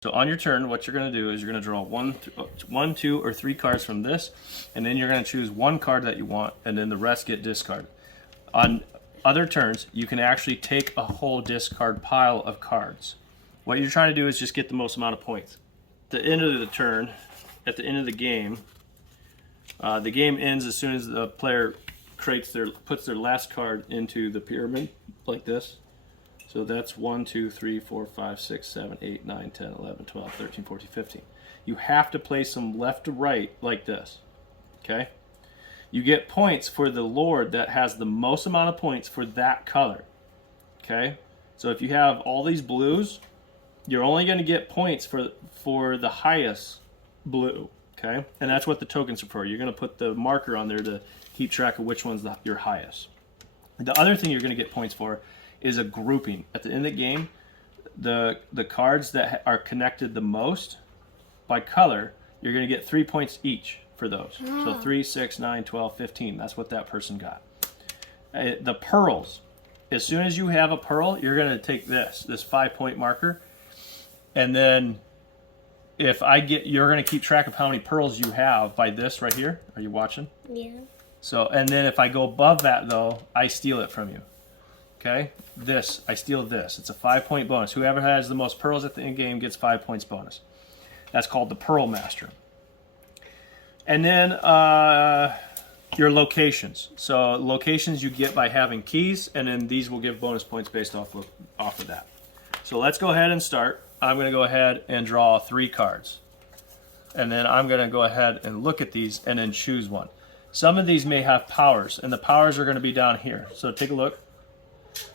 So on your turn, what you're going to do is you're going to draw one, two, or three cards from this, and then you're going to choose one card that you want, and then the rest get discarded. On other turns, you can actually take a whole discard pile of cards. What you're trying to do is just get the most amount of points. At the end of the turn, at the end of the game ends as soon as the player puts their last card into the pyramid, like this. So that's 1, 2, 3, 4, 5, 6, 7, 8, 9, 10, 11, 12, 13, 14, 15. You have to place them left to right like this. Okay? You get points for the Lord that has the most amount of points for that color. Okay? So if you have all these blues, you're only going to get points for the highest blue. Okay? And that's what the tokens are for. You're going to put the marker on there to keep track of which one's your highest. The other thing you're going to get points for is a grouping. At the end of the game, the cards that are connected the most by color, you're going to get 3 points each for those. So 3, 6, 9, 12, 15. That's what that person got. The pearls. As soon as you have a pearl, you're going to take this 5-point marker, and then you're going to keep track of how many pearls you have by this right here. Are you watching? Yeah. So, and then if I go above that though, I steal it from you. Okay, I steal this. It's a 5-point bonus. Whoever has the most pearls at the end game gets 5 points bonus. That's called the Pearl Master. And then your locations. So locations you get by having keys, and then these will give bonus points based off of that. So let's go ahead and start. I'm going to go ahead and draw 3 cards. And then I'm going to go ahead and look at these and then choose one. Some of these may have powers, and the powers are going to be down here. So take a look.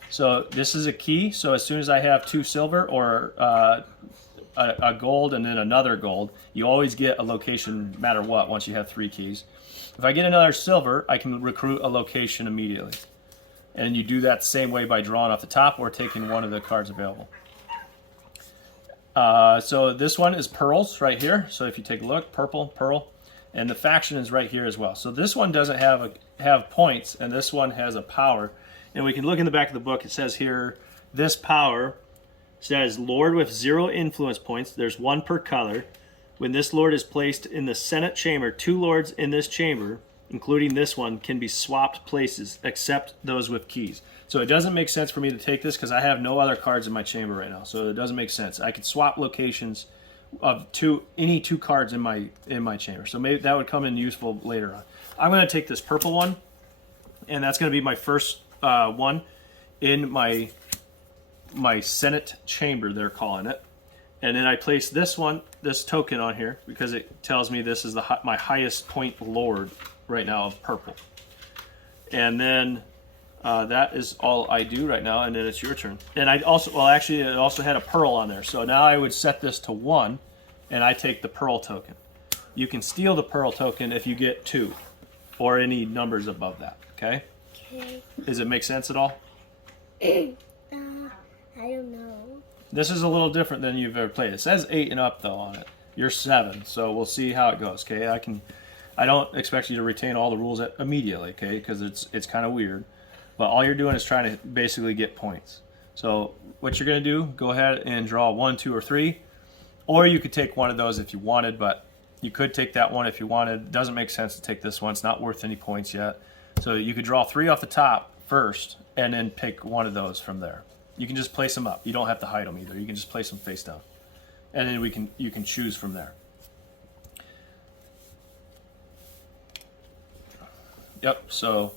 So this is a key. So as soon as I have 2 silver or a gold and then another gold, you always get a location no matter what once you have 3 keys. If I get another silver, I can recruit a location immediately. And you do that the same way by drawing off the top or taking one of the cards available. So this one is pearls right here. So if you take a look, purple, pearl, and the faction is right here as well. So this one doesn't have points, and this one has a power. And we can look in the back of the book. It says here, this power says Lord with 0 influence points. There's 1 per color. When this Lord is placed in the Senate chamber, 2 Lords in this chamber, including this one, can be swapped places except those with keys. So it doesn't make sense for me to take this because I have no other cards in my chamber right now. So it doesn't make sense. I could swap locations of any 2 cards in my chamber. So maybe that would come in useful later on. I'm going to take this purple one, and that's going to be my first one in my Senate chamber, they're calling it. And then I place this token on here because it tells me this is my highest point Lord right now of purple. And then that is all I do right now, and then it's your turn. And it also had a pearl on there. So now I would set this to 1, and I take the pearl token. You can steal the pearl token if you get 2 or any numbers above that, okay? Okay. Does it make sense at all? I don't know. This is a little different than you've ever played. It says 8 and up though on it. You're 7, so we'll see how it goes. Okay, I don't expect you to retain all the rules immediately, okay? Because it's kind of weird. But all you're doing is trying to basically get points. So what you're gonna do? Go ahead and draw 1, 2, or 3, or you could take one of those if you wanted. But you could take that one if you wanted. It doesn't make sense to take this one. It's not worth any points yet. So you could draw 3 off the top first, and then pick one of those from there. You can just place them up. You don't have to hide them either. You can just place them face down, and then you can choose from there. Yep. So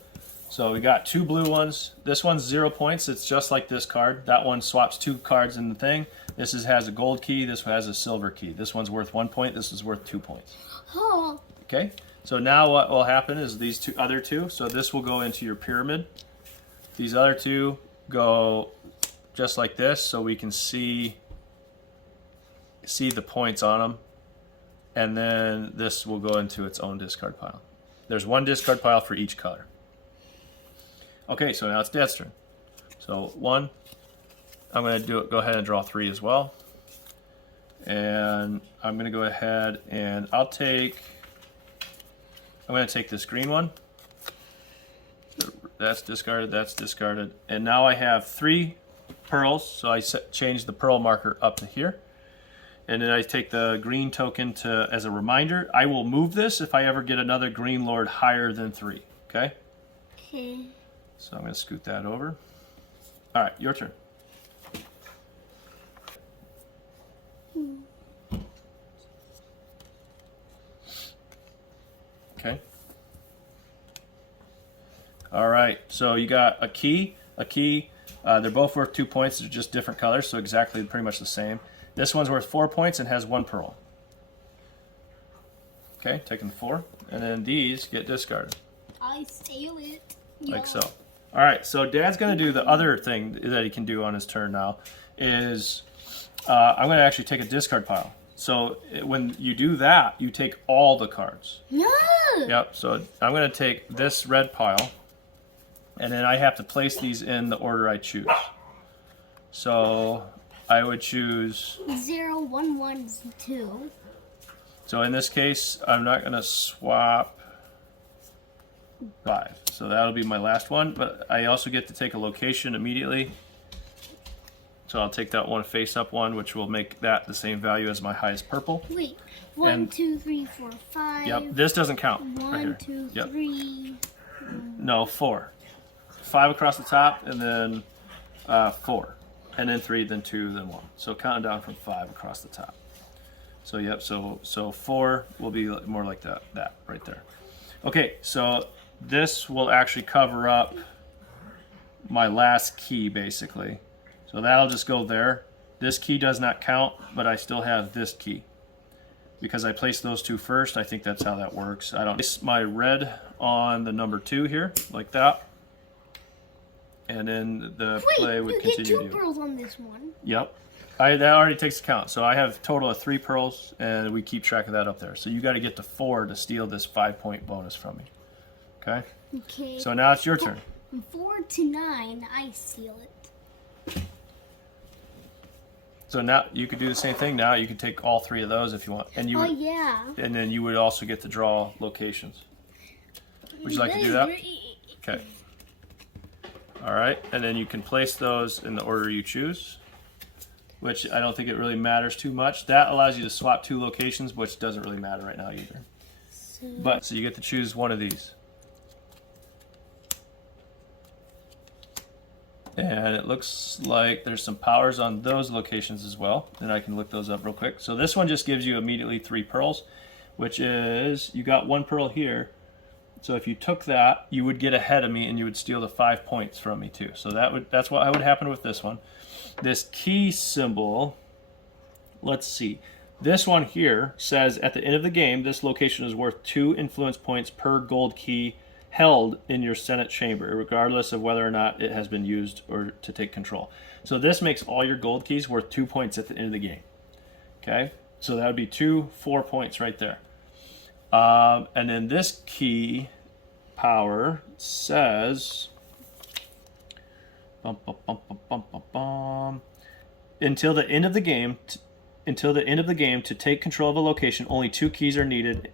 we got 2 blue ones. This one's 0 points. It's just like this card. That one swaps 2 cards in the thing. This has a gold key. This one has a silver key. This one's worth 1 point. This is worth 2 points. Oh. Okay. So now what will happen is these other two. So this will go into your pyramid. These other 2 go just like this, so we can see the points on them. And then this will go into its own discard pile. There's 1 discard pile for each color. Okay, so now it's Dad's turn. So 1, I'm going to go ahead and draw 3 as well. And I'm going to go ahead and I'm going to take this green one. That's discarded. And now I have 3 pearls, so I change the pearl marker up to here. and then I take the green token as a reminder. I will move this if I ever get another green lord higher than 3. Okay? Okay. So I'm going to scoot that over. All right, your turn. Okay. All right, so you got a key. They're both worth 2 points. They're just different colors, so exactly pretty much the same. This one's worth 4 points and has 1 pearl. Okay, taking 4. And then these get discarded. I steal it. Like so. All right, so Dad's going to do the other thing that he can do on his turn now is I'm going to actually take a discard pile. So when you do that, you take all the cards. No! Yep, so I'm going to take this red pile, and then I have to place these in the order I choose. So I would choose 0, 1, 1, 2. So in this case, I'm not going to swap 5. So that'll be my last one, but I also get to take a location immediately. So I'll take that one face-up one, which will make that the same value as my highest purple. Wait, 1, And- 2, 3, 4, 5. Yep, this doesn't count. 1, right here. 2, Yep. 3. No, 4. 5 across the top, and then 4. And then 3, then 2, then 1. So counting down from 5 across the top. So yep, so 4 will be more like that right there. Okay, so this will actually cover up my last key basically. So that'll just go there. This key does not count, but I still have this key. Because I placed those two first, I think that's how that works. I don't place my red on the number 2 here, like that. And then the play would Wait, you continue. get 2 pearls on this one. Yep. That already takes account. So I have a total of 3 pearls, and we keep track of that up there. So you got to get to 4 to steal this 5-point bonus from me. Okay? Okay. So now it's your turn. From 4 to 9, I steal it. So now you could do the same thing. Now you could take all 3 of those if you want. And you Oh, would, yeah. and then you would also get to draw locations. Would you like to do that? Okay. All right. And then you can place those in the order you choose, which I don't think it really matters too much. That allows you to swap 2 locations, which doesn't really matter right now either. So you get to choose one of these. And it looks like there's some powers on those locations as well. And I can look those up real quick. So this one just gives you immediately 3 pearls, which is, you got 1 pearl here. So if you took that, you would get ahead of me and you would steal the 5 points from me too. So that's what would happen with this one. This key symbol, let's see. This one here says at the end of the game, this location is worth 2 influence points per gold key held in your Senate chamber, regardless of whether or not it has been used or to take control. So this makes all your gold keys worth 2 points at the end of the game. Okay, so that would be 2 4 points right there. And then this key power says until the end of the game. Until the end of the game, to take control of a location, only 2 keys are needed.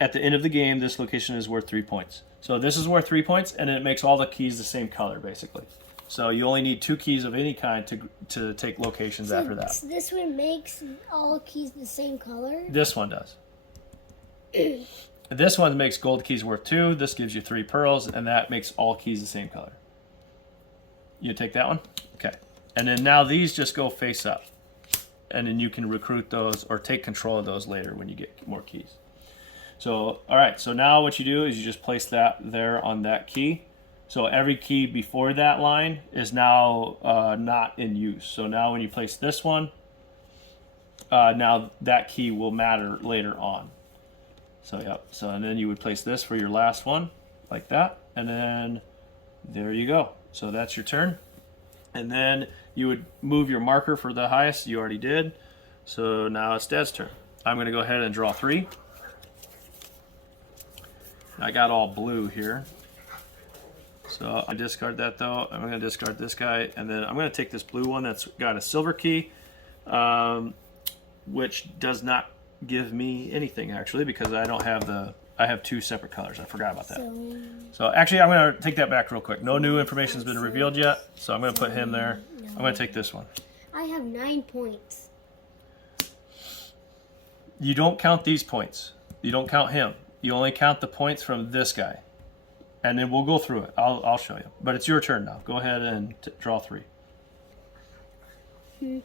At the end of the game, this location is worth 3 points. So this is worth 3 points, and it makes all the keys the same color, basically. So you only need 2 keys of any kind to take locations after that. So this one makes all keys the same color? This one does. This one makes gold keys worth 2. This gives you 3 pearls, and that makes all keys the same color. You take that one? Okay. And then now these just go face up. And then you can recruit those or take control of those later when you get more keys. So, all right, so now what you do is you just place that there on that key. So every key before that line is now not in use. So now when you place this one, now that key will matter later on. So, yep. So, and then you would place this for your last one, like that. And then there you go. So that's your turn. And then you would move your marker for the highest. You already did. So now it's Dad's turn. I'm going to go ahead and draw 3. I got all blue here. So I discard that though. I'm going to discard this guy. And then I'm going to take this blue one that's got a silver key, which does not give me anything actually because I don't have I have 2 separate colors. I forgot about that. So actually, I'm going to take that back real quick. No new information has been revealed yet, so I'm going to put him there. I'm going to take this one. I have 9 points. You don't count these points. You don't count him. You only count the points from this guy. And then we'll go through it. I'll show you. But it's your turn now. Go ahead and draw 3. You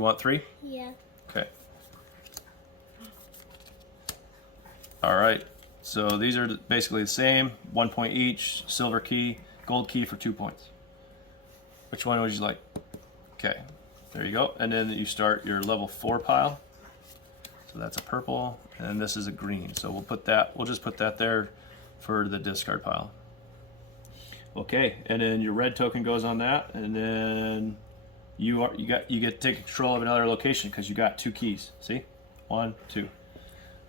want 3? Yeah. Okay. All right. So these are basically the same. 1 point each. Silver key, gold key for 2 points. Which one would you like? Okay. There you go. And then you start your level 4 pile. So that's a purple, and this is a green. So we'll just put that there for the discard pile. Okay, and then your red token goes on that, and then you get to take control of another location because you got 2 keys. See, 1, 2.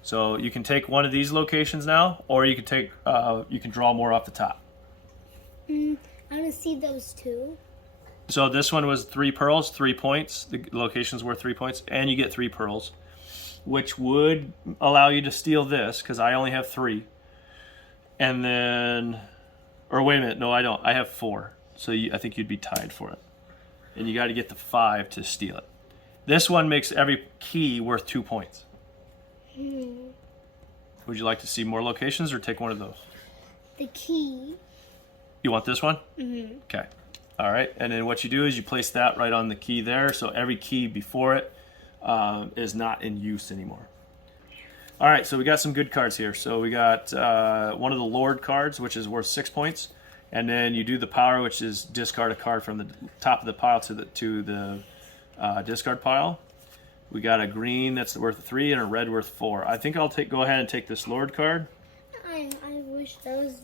So you can take one of these locations now, or you can take you can draw more off the top. I want to see those 2. So this one was 3 pearls, 3 points. The location's worth 3 points, and you get 3 pearls, which would allow you to steal this because I only have 3. And then, or wait a minute, no, I don't. I have 4. So I think you'd be tied for it. And you got to get the 5 to steal it. This one makes every key worth 2 points. Would you like to see more locations or take one of those? The key. You want this one? Okay. All right. And then what you do is you place that right on the key there. So every key before it is not in use anymore. All right, so we got some good cards here. So we got one of the Lord cards, which is worth 6 points, and then you do the power, which is discard a card from the top of the pile to the discard pile. We got a green that's worth 3 and a red worth 4. I think I'll go ahead and take this Lord card. I wish that was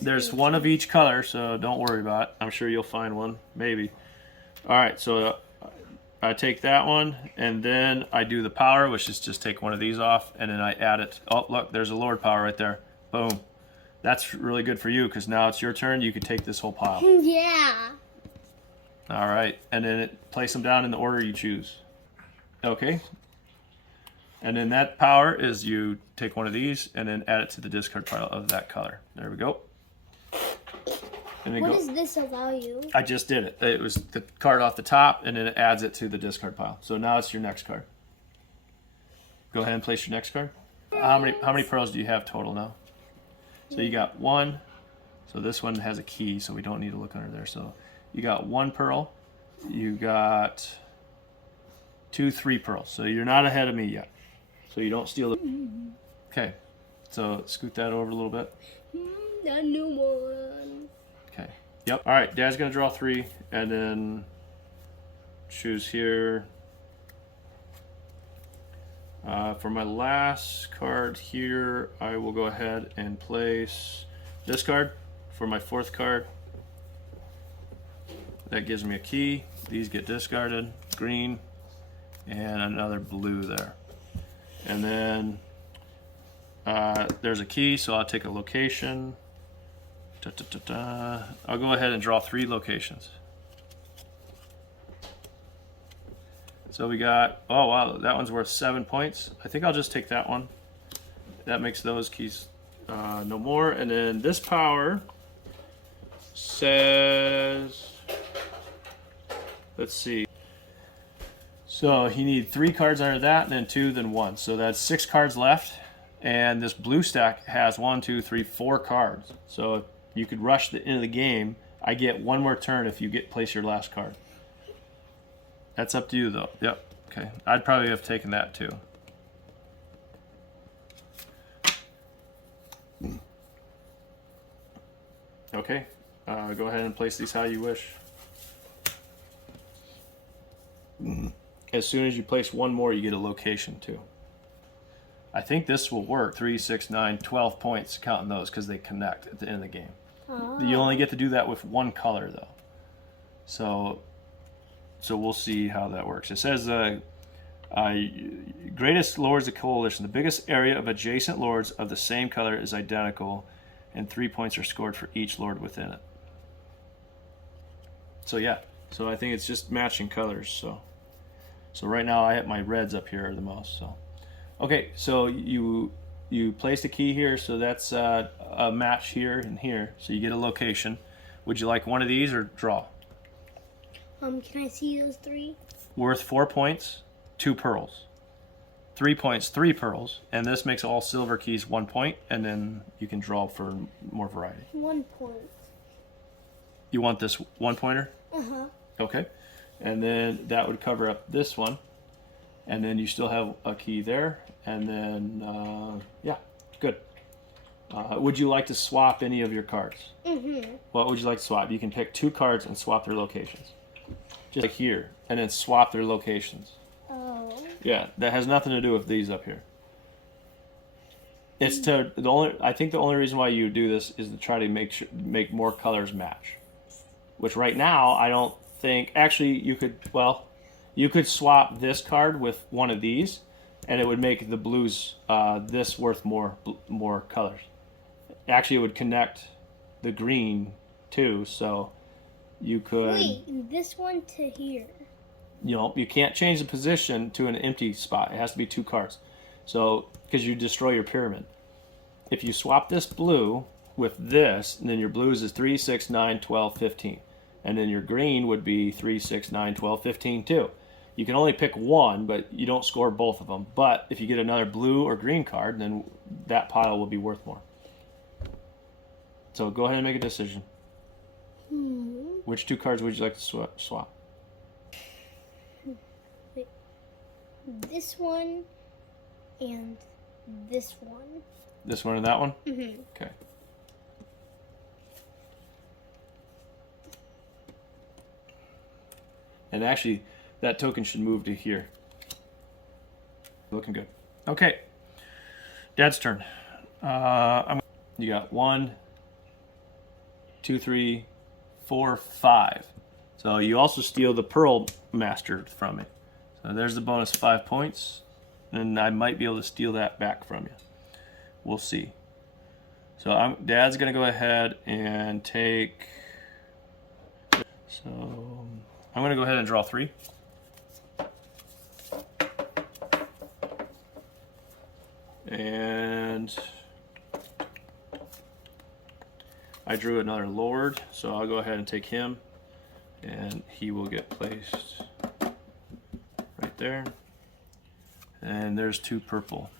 There's one of each color, so don't worry about it. I'm sure you'll find one, maybe. All right, so I take that one, and then I do the power, which is just take one of these off, and then I add it. Oh, look, there's a Lord power right there. Boom. That's really good for you, because now it's your turn. You can take this whole pile. Yeah. All right, and then place them down in the order you choose. Okay. And then that power is you take one of these, and then add it to the discard pile of that color. There we go. And then What does this allow you? I just did it. It was the card off the top, and then it adds it to the discard pile. So now it's your next card. Go ahead and place your next card. How many pearls do you have total now? So you got 1. So this one has a key, so we don't need to look under there. So you got 1 pearl. You got 2, 3 pearls. So you're not ahead of me yet. So you don't steal the... Okay. So scoot that over a little bit. A new one. Okay. Yep. All right. Dad's gonna draw 3, and then choose here. For my last card here, I will go ahead and place this card for my 4th card. That gives me a key. These get discarded. Green, and another blue there. And then there's a key, so I'll take a location. I'll go ahead and draw 3 locations. So we got, oh wow, that one's worth 7 points. I think I'll just take that one. That makes those keys no more. And then this power says, let's see. So you need 3 cards under that, and then 2, then 1. So that's 6 cards left. And this blue stack has 1, 2, 3, 4 cards. So you could rush the end of the game. I get 1 more turn if you place your last card. That's up to you though. Yep. Okay. I'd probably have taken that too. Okay. Go ahead and place these how you wish. As soon as you place 1 more, you get a location too. I think this will work. 3, 6, 9, 12 points, counting those because they connect at the end of the game. Oh. You only get to do that with 1 color though. So we'll see how that works. It says greatest lords of coalition. The biggest area of adjacent lords of the same color is identical, and 3 points are scored for each lord within it. So yeah. So I think it's just matching colors. So right now I have my reds up here the most. So okay. So you placed a key here. So that's a match here and here. So you get a location. Would you like one of these or draw? Can I see those 3? Worth 4 points, 2 pearls. 3 points, 3 pearls, and this makes all silver keys 1 point, and then you can draw for more variety. 1 point. You want this 1 pointer? Uh-huh. Okay. And then that would cover up this one, and then you still have a key there, and then, yeah, good. Would you like to swap any of your cards? Mm-hmm. What would you like to swap? You can pick 2 cards and swap their locations. Just like here, and then swap their locations. Oh. Yeah, that has nothing to do with these up here. It's to I think the only reason why you do this is to try to make more colors match. Which right now I don't think actually you could swap this card with one of these, and it would make the blues this worth more colors. Actually, it would connect the green too, so you could. Wait, this one to here. You know, you can't change the position to an empty spot. It has to be 2 cards. So, because you destroy your pyramid. If you swap this blue with this, then your blues is 3, 6, 9, 12, 15. And then your green would be 3, 6, 9, 12, 15 too. You can only pick one, but you don't score both of them. But if you get another blue or green card, then that pile will be worth more. So go ahead and make a decision. Which 2 cards would you like to swap? This one and this one. This one and that one? Mm-hmm. Okay. And actually, that token should move to here. Looking good. Okay. Dad's turn. You got 1, 2, 3, 4, 5. So you also steal the Pearl Master from it. So there's the bonus 5 points. And I might be able to steal that back from you. We'll see. So Dad's going to go ahead and take... So I'm going to go ahead and draw 3. And I drew another Lord, so I'll go ahead and take him, and he will get placed right there. And there's 2 purple.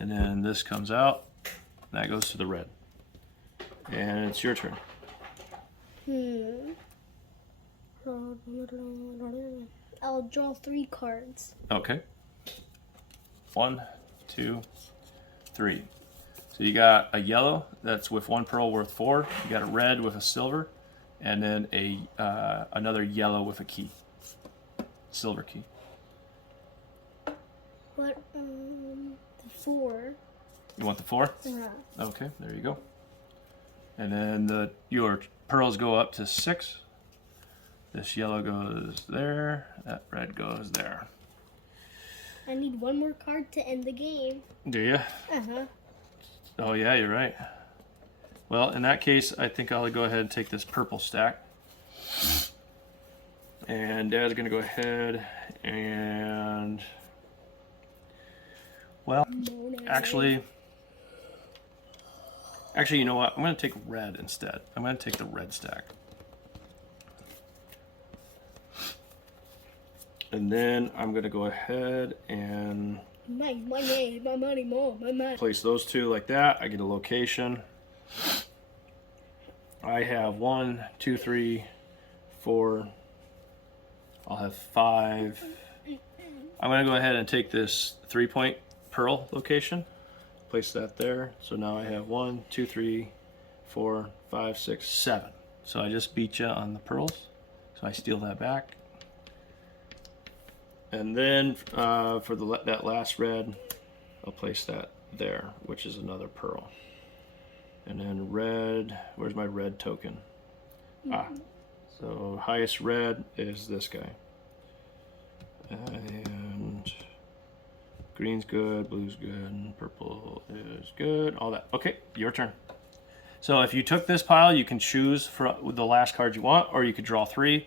And then this comes out, that goes to the red. And it's your turn. I'll draw 3 cards. Okay. 1, 2, 3. So you got a yellow that's with 1 pearl worth 4. You got a red with a silver, and then another yellow with a key, silver key. What? The 4. You want the 4? Yeah. Okay, there you go. And then your pearls go up to 6. This yellow goes there. That red goes there. I need 1 more card to end the game. Do you? Uh-huh. Oh yeah, you're right. Well, in that case, I think I'll go ahead and take this purple stack. And Dad's gonna go ahead and... Well, actually, you know what? I'm going to take red instead. I'm going to take the red stack. And then I'm going to go ahead and My name, my money, more, my money. place those 2 like that. I get a location. I have 1, 2, 3, 4. I'll have 5. I'm going to go ahead and take this 3-point pearl location, place that there. So now I have 1, 2, 3, 4, 5, 6, 7. So I just beat you on the pearls. So I steal that back. And then for that last red, I'll place that there, which is another pearl. And then red, where's my red token? So highest red is this guy. And green's good, blue's good, purple is good, all that. Okay, your turn. So if you took this pile, you can choose for the last card you want, or you could draw 3.